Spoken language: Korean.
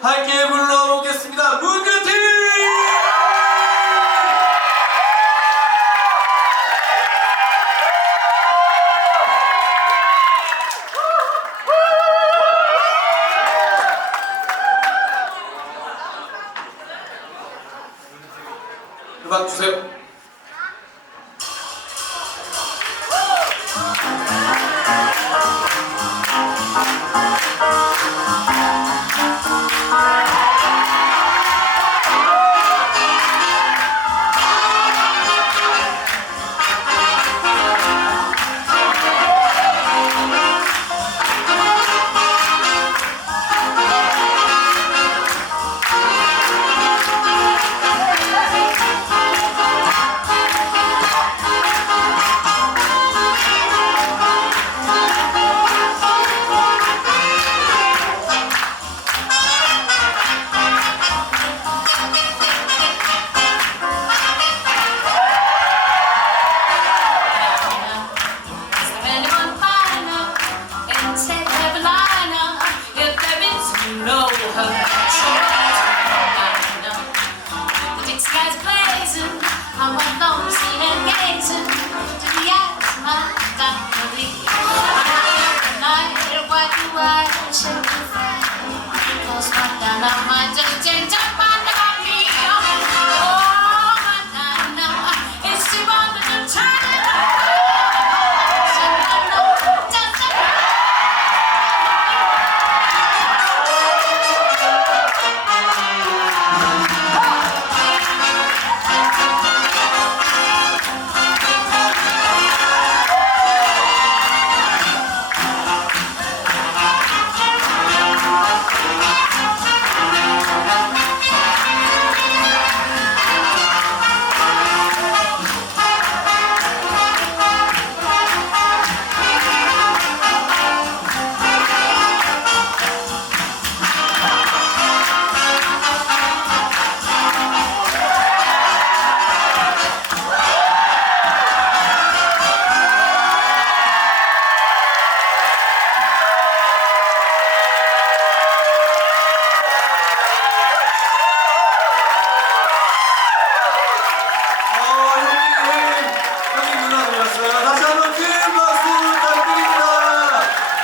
함께 불러보겠습니다. 문근팀! 음악 주세요. head's blazing. I'm a nosy and gazing to the eyes of my family. I'm not know what you are, Gracias.